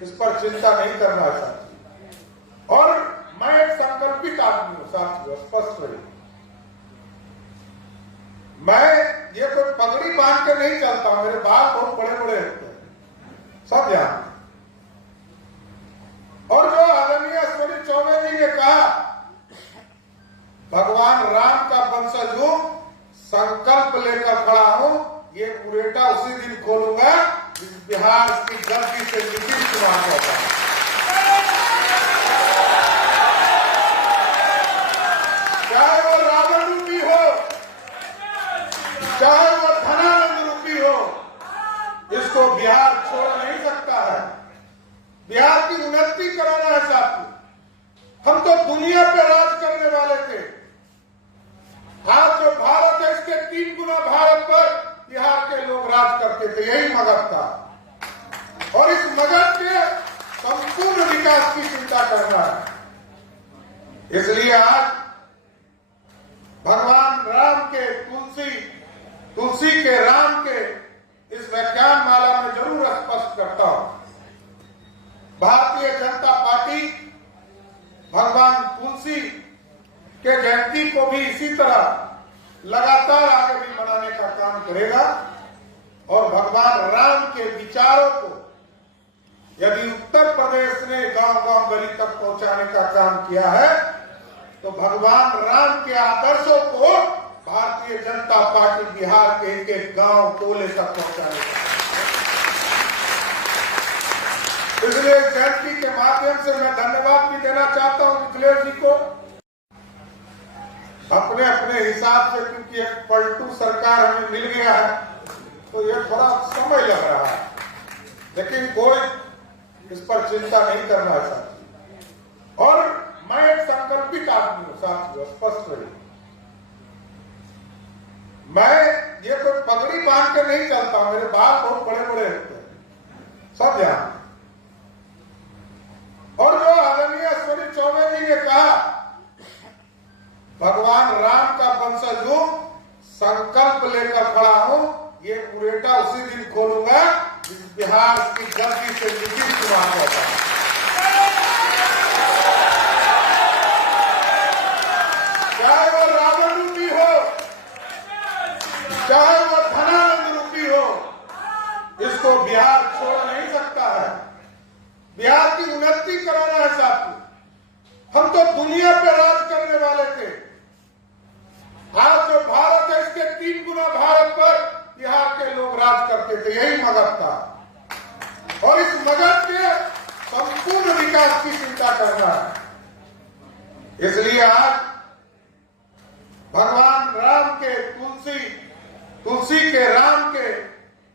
इस पर चिंता नहीं करना चाहती। और मैं एक संकल्पित आदमी हूं साथियों, स्पष्ट रही। मैं ये कोई पगड़ी बांध के नहीं चलता, मेरे बाल बहुत बड़े बड़े होते हैं, सब ध्यान। और जो आदरणीय अश्विनी चौबे जी ने कहा भगवान राम का वंशज हूं, संकल्प लेकर खड़ा हूं, ये मुरेटा उसी दिन खोलूंगा जिस बिहार की गलती से नीतीश कुमार होता है। चाहे वो रावण रूपी हो, चाहे वो धनानंद रूपी हो, इसको बिहार छोड़ नहीं सकता है। बिहार की उन्नति कराना है साथियों। हम तो दुनिया पे राज करने वाले थे, आज जो भारत है इसके 3 गुना भारत पर बिहार के लोग राज करते थे, यही मगध था। और इस मगध के संपूर्ण विकास की चिंता करना है। इसलिए आज भगवान राम के तुलसी के राम के इस व्याख्यान माला में जरूर स्पष्ट करता हूं, भारतीय जनता पार्टी भगवान तुलसी के जयंती को भी इसी तरह लगातार आगे भी मनाने का काम करेगा। और भगवान राम के विचारों को यदि उत्तर प्रदेश ने गांव-गांव गली तक पहुंचाने का काम किया है, तो भगवान राम के आदर्शों को भारतीय जनता पार्टी बिहार के एक-एक गांव टोले तक पहुंचाने का। इसलिए जयंती के माध्यम से मैं धन्यवाद भी देना चाहता हूं अखिलेश जी को, अपने अपने हिसाब से, क्योंकि एक पलटू सरकार हमें मिल गया है तो ये थोड़ा समय लग रहा है, लेकिन कोई इस पर चिंता नहीं करना चाहती। और मैं एक संकल्पित आदमी हूं साथियों, स्पष्ट रही। मैं ये कोई पगड़ी बांध के नहीं चलता, मेरे बाल बहुत बड़े बड़े होते हैं, सब ध्यान। और जो आदरणीय अश्विनी चौबे जी ने कहा भगवान राम का वंशज हूं, संकल्प लेकर खड़ा हूं, ये मुरेटा उसी दिन खोलूंगा जिस बिहार की गलती से नीतीश कुमार होता है। चाहे वो रावण रूपी हो, चाहे वो धनानंद रूपी हो, इसको बिहार छोड़ नहीं सकता है। बिहार की उन्नति कराना है साथियों। हम तो दुनिया पे राज करने वाले थे, आज जो भारत है इसके 3 गुना भारत पर बिहार के लोग राज करते थे, यही मगध था। और इस मगध के संपूर्ण विकास की चिंता करना है। इसलिए आज भगवान राम के तुलसी के राम के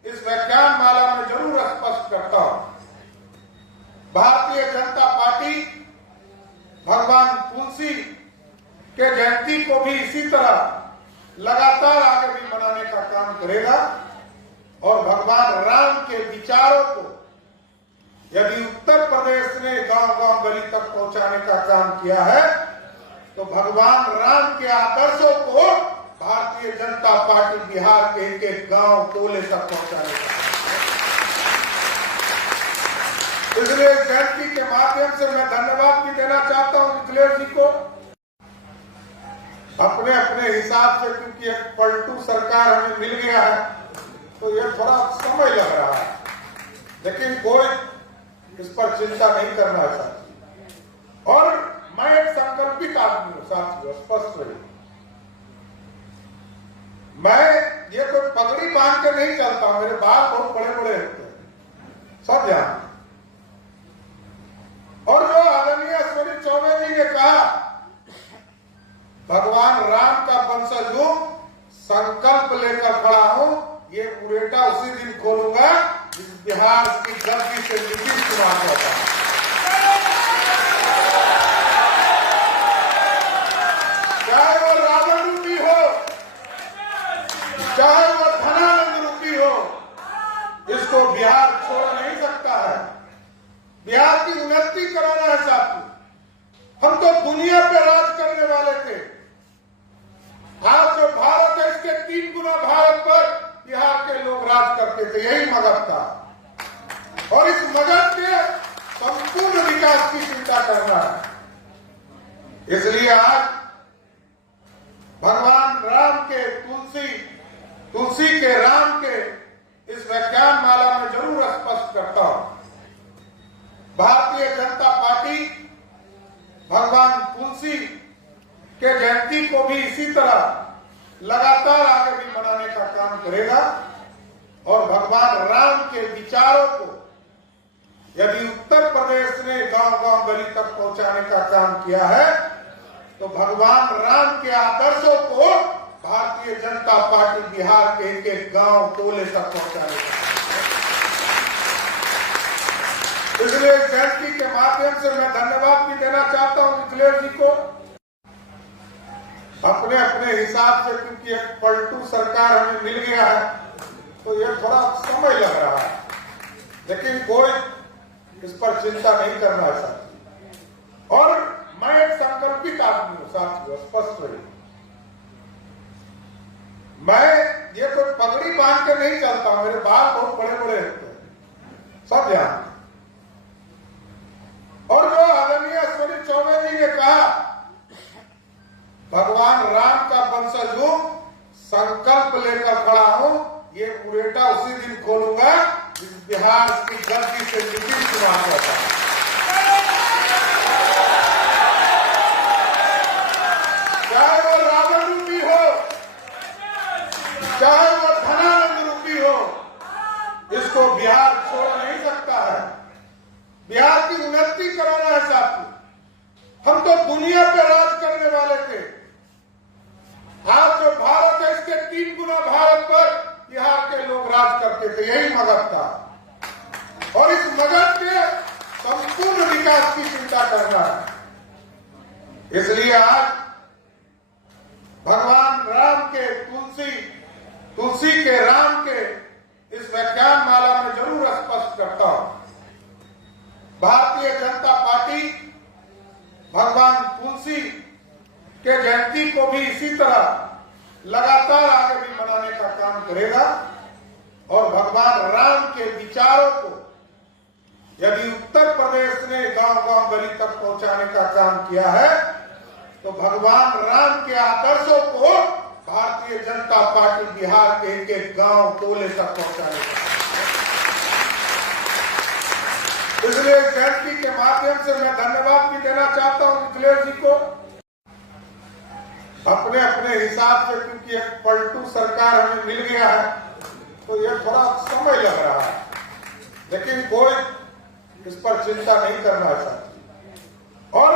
इस व्याख्यान माला में जरूर स्पष्ट करता हूं, भारतीय जनता पार्टी भगवान तुलसी के जयंती को भी इसी तरह लगातार आगे भी मनाने का काम करेगा। और भगवान राम के विचारों को यदि उत्तर प्रदेश ने गांव-गांव गली तक पहुंचाने का काम किया है, तो भगवान राम के आदर्शों को भारतीय जनता पार्टी बिहार के एक-एक गांव टोले तक पहुंचाने का। इसलिए जयंती के माध्यम से मैं धन्यवाद भी देना चाहता हूं अखिलेश जी को, अपने अपने हिसाब से, क्योंकि एक पलटू सरकार हमें मिल गया है तो ये थोड़ा समय लग रहा है, लेकिन कोई इस पर चिंता नहीं करना चाहती। और मैं एक संकल्पित आदमी हूं साथियों, स्पष्ट रही। मैं ये कोई पगड़ी बांध के नहीं चलता, मेरे बाल बहुत बड़े बड़े होते हैं, सब ध्यान। और जो आदरणीय अश्विनी चौबे जी ने कहा भगवान राम का वंशज हूं, संकल्प लेकर खड़ा हूं, ये मुरेटा उसी दिन खोलूंगा जिस बिहार की गलती से नीतीश कुमार होता है। चाहे वो रावण रूपी हो, चाहे वो धनानंद रूपी हो, इसको बिहार छोड़ नहीं सकता है। बिहार की उन्नति कराना है साथियों। हम तो दुनिया पे राज करने वाले थे, आज जो भारत है इसके 3 गुना भारत पर बिहार के लोग राज करते थे, यही मगध था। और इस मगध के विकास की चिंता करना है। इसलिए आज भगवान राम के तुलसी के राम के इस व्याख्यान माला में जरूर स्पष्ट करता हूं। भारतीय जनता पार्टी भगवान तुलसी के जयंती को भी इसी तरह लगातार आगे भी मनाने का काम करेगा और भगवान राम के विचारों को यदि उत्तर प्रदेश ने गांव-गांव गली तक पहुंचाने का काम किया है तो भगवान राम के आदर्शों को भारतीय जनता पार्टी बिहार के एक एक गांव टोले तक पहुंचाने का। इसलिए जयंती के माध्यम से मैं धन्यवाद भी देना चाहता हूं अखिलेश जी को। अपने अपने हिसाब से, क्योंकि एक पलटू सरकार हमें मिल गया है तो ये थोड़ा समय लग रहा है, लेकिन कोई इस पर चिंता नहीं करना है साथी। और मैं एक संकल्पित आदमी हूं साथियों, स्पष्ट रही। मैं ये कोई पगड़ी बांध के नहीं चलता, मेरे बाल बहुत बड़े बड़े होते हैं, सब ध्यान। और जो आदरणीय अश्विनी चौबे जी ने कहा भगवान राम का वंशज हूं, संकल्प लेकर खड़ा हूं, ये मुरेटा उसी दिन खोलूंगा जिस बिहार की गलती से नीतीश कुमार का था। चाहे वो रावण रूपी हो, चाहे वो धनानंद रूपी हो, इसको बिहार छोड़ नहीं सकता है। बिहार की उन्नति कराना है साथी। हम तो दुनिया पे राज करने वाले थे, आज जो भारत है इसके 3 गुना भारत पर बिहार के लोग राज करते थे, यही मगध था। और इस मगध के संपूर्ण विकास की चिंता करना है। इसलिए आज भगवान राम के तुलसी के राम के इस व्याख्यान माला में जरूर स्पष्ट करता हूं। भारतीय जनता पार्टी भगवान तुलसी के जयंती को भी इसी तरह लगातार आगे भी मनाने का काम करेगा और भगवान राम के विचारों को यदि उत्तर प्रदेश ने गांव-गांव गली तक पहुंचाने का काम किया है तो भगवान राम के आदर्शों को भारतीय जनता पार्टी बिहार के एक एक गांव टोले तक पहुंचाने का। इसलिए जयंती के माध्यम से मैं धन्यवाद भी देना चाहता हूं अखिलेश जी को। अपने अपने हिसाब से, क्योंकि एक पलटू सरकार हमें मिल गया है तो ये थोड़ा समय लग रहा है, लेकिन कोई इस पर चिंता नहीं करना है साथी। और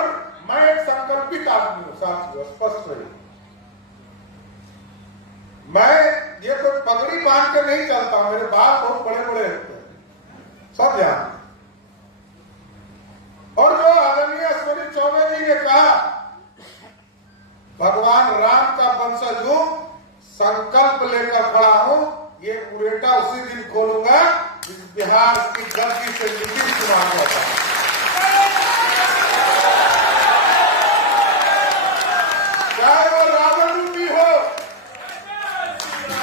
मैं एक संकल्पित आदमी हूं साथियों, स्पष्ट रही। मैं ये कोई पगड़ी बांध के नहीं चलता, मेरे बाल बहुत बड़े बड़े होते हैं, सब ध्यान। और जो आदरणीय अश्विनी चौबे जी ने कहा भगवान राम का वंशज हूं, संकल्प लेकर खड़ा हूं, ये मुरेटा उसी दिन खोलूंगा जिस बिहार की गलती से नीतीश कुमार का था। चाहे वो रावण रूपी हो,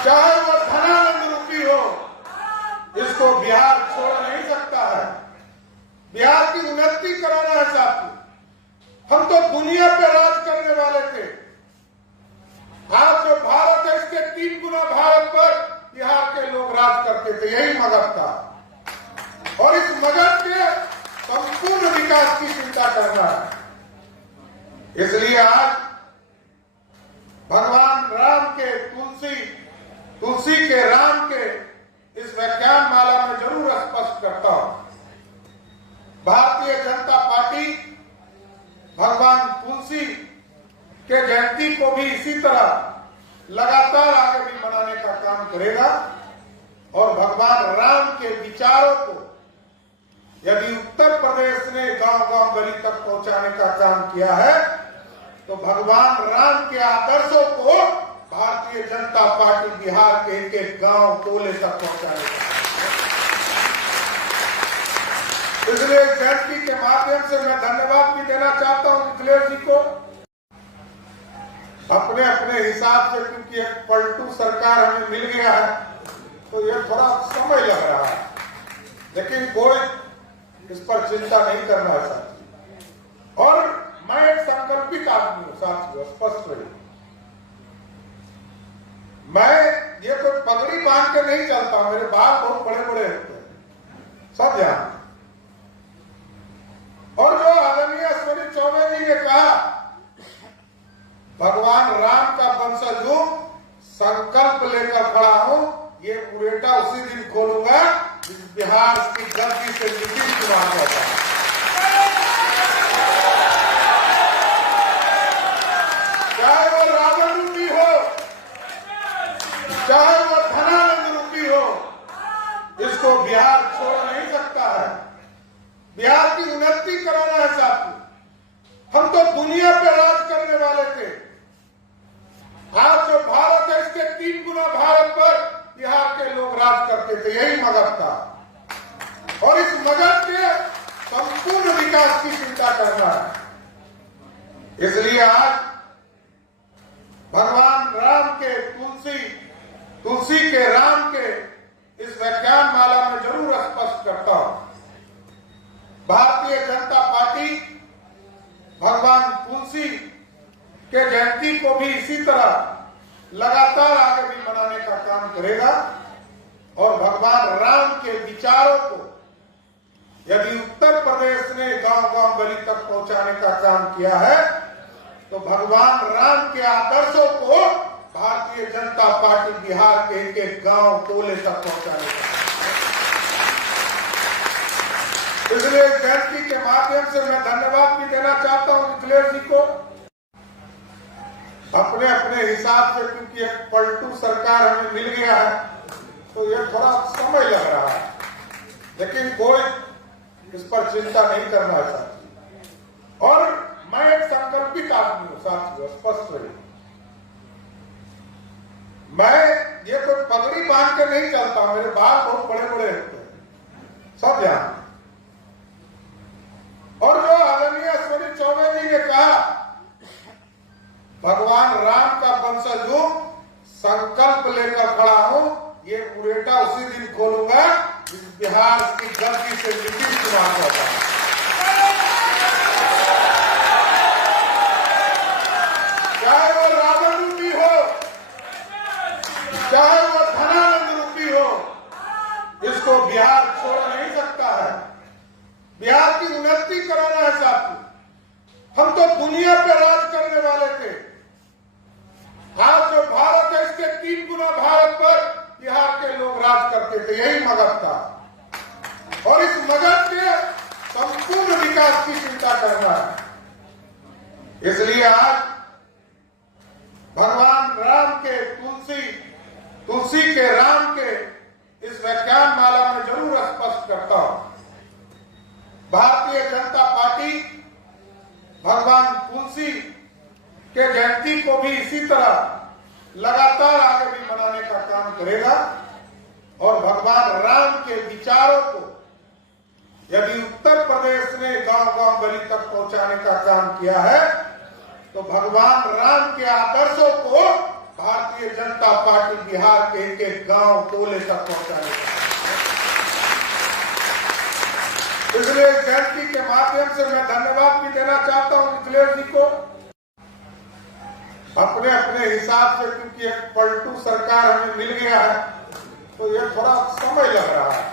चाहे वो धनानंद रूपी हो, इसको बिहार छोड़ नहीं सकता है। बिहार की उन्नति कराना है साथी। हम तो दुनिया पे राज करने वाले थे, आज जो भारत है इसके 3 गुना भारत पर बिहार के लोग राज करते थे, यही मगध था। और इस मगध के संपूर्ण विकास की चिंता करना है। इसलिए आज भगवान राम के तुलसी के राम के इस व्याख्यान माला में जरूर स्पष्ट करता हूं। भारतीय जनता पार्टी भगवान तुलसी के जयंती को भी इसी तरह लगातार आगे भी मनाने का काम करेगा और भगवान राम के विचारों को यदि उत्तर प्रदेश ने गांव-गांव गली तक पहुंचाने का काम किया है तो भगवान राम के आदर्शों को भारतीय जनता पार्टी बिहार के एक एक गांव टोले तक पहुंचाने का। इसलिए जयंती के माध्यम से मैं धन्यवाद भी देना चाहता हूं अखिलेश जी को। अपने अपने हिसाब से, क्योंकि एक पलटू सरकार हमें मिल गया है तो ये थोड़ा समय लग रहा है, लेकिन कोई इस पर चिंता नहीं करना है साथी। और मैं एक संकल्पित आदमी हूं साथियों, स्पष्ट रही। मैं ये कोई पगड़ी बांध के नहीं चलता, मेरे बाल बहुत बड़े बड़े होते हैं, सब ध्यान। और जो आदरणीय अश्विनी चौबे जी ने कहा भगवान राम का वंशज हूं, संकल्प लेकर खड़ा हूं, ये मुरेठा उसी दिन खोलूंगा जिस बिहार की गलती से नीतीश कुमार कहता है। चाहे वो रावण रूपी हो, चाहे वो धनानंद रूपी हो, इसको बिहार छोड़ नहीं सकता है। बिहार की उन्नति कराना है साथी। हम तो दुनिया पे राज करने वाले थे, आज जो भारत है इसके 3 गुना भारत पर बिहार के लोग राज करते थे, यही मगध था। और इस मगध के संपूर्ण विकास की चिंता करना है। इसलिए आज भगवान राम के तुलसी के राम के इस व्याख्यान माला में जरूर स्पष्ट करता हूं, भारतीय जनता पार्टी भगवान तुलसी के जयंती को भी इसी तरह लगातार आगे भी मनाने का काम करेगा। और भगवान राम के विचारों को यदि उत्तर प्रदेश ने गांव-गांव गली तक पहुंचाने का काम किया है, तो भगवान राम के आदर्शों को भारतीय जनता पार्टी बिहार के एक एक गांव टोले तक पहुंचाने का। इसलिए जयंती के माध्यम से मैं धन्यवाद भी देना चाहता हूं अखिलेश जी को। अपने अपने हिसाब से, क्योंकि एक पलटू सरकार हमें मिल गया है, तो ये थोड़ा समय लग रहा है, लेकिन कोई इस पर चिंता नहीं करना चाहती। और मैं एक संकल्पित आदमी हूं साथियों, स्पष्ट रही। मैं ये कोई पगड़ी बांध के नहीं चलता, मेरे बाल बहुत बड़े बड़े होते हैं, सब ध्यान। और जो आदरणीय अश्विनी चौबे जी ने कहा भगवान राम का वंशज हूं, संकल्प लेकर खड़ा हूं, ये मुरेठा उसी दिन खोलूंगा जिस बिहार की गलती से नीतीश कुमार कहता है। चाहे वो रावण रूपी हो, चाहे वो धनानंद रूपी हो, इसको बिहार छोड़ नहीं सकता है। बिहार की उन्नति कराना है साथी। हम तो दुनिया पे राज करने वाले थे, आज जो भारत है इसके 3 गुना भारत पर बिहार के लोग राज करते थे, यही मगध था। और इस मगध के संपूर्ण विकास की चिंता करना है। इसलिए आज भगवान राम के तुलसी के राम के इस व्याख्यान माला में जरूर स्पष्ट करता हूं, भारतीय जनता पार्टी भगवान तुलसी के जयंती को भी इसी तरह लगातार आगे भी मनाने का काम करेगा। और भगवान राम के विचारों को यदि उत्तर प्रदेश ने गांव-गांव गली तक पहुंचाने का काम किया है, तो भगवान राम के आदर्शों को भारतीय जनता पार्टी बिहार के एक एक गांव टोले तक पहुंचाने का। इसलिए जयंती के माध्यम से मैं धन्यवाद भी देना चाहता हूं अखिलेश जी को। अपने अपने हिसाब से, क्योंकि एक पलटू सरकार हमें मिल गया है, तो ये थोड़ा समय लग रहा है,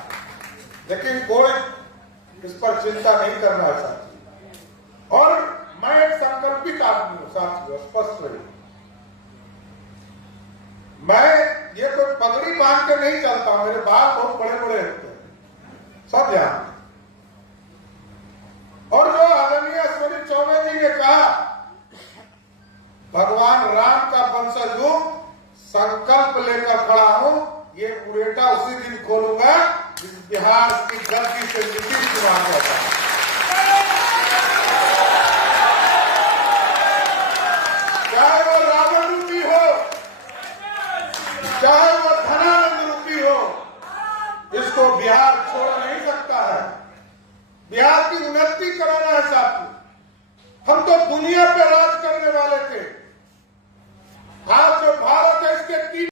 लेकिन कोई इस पर चिंता नहीं करना चाहती। और मैं एक संकल्पित आदमी हूं साथियों, स्पष्ट रही। मैं ये कोई पगड़ी बांध के नहीं चलता, मेरे बाल बहुत बड़े बड़े होते हैं, सब ध्यान। और जो आदरणीय अश्विनी चौबे जी ने कहा भगवान राम का वंशज हूं, संकल्प लेकर खड़ा हूं, ये मुरेठा उसी दिन खोलूंगा जिस बिहार की गलती से नीतीश कुमार कहता है। चाहे वो रावण रूपी हो, चाहे वो धनानंद रूपी हो, इसको बिहार छोड़ नहीं सकता है। बिहार की उन्नति कराना है साथी। हम तो दुनिया पे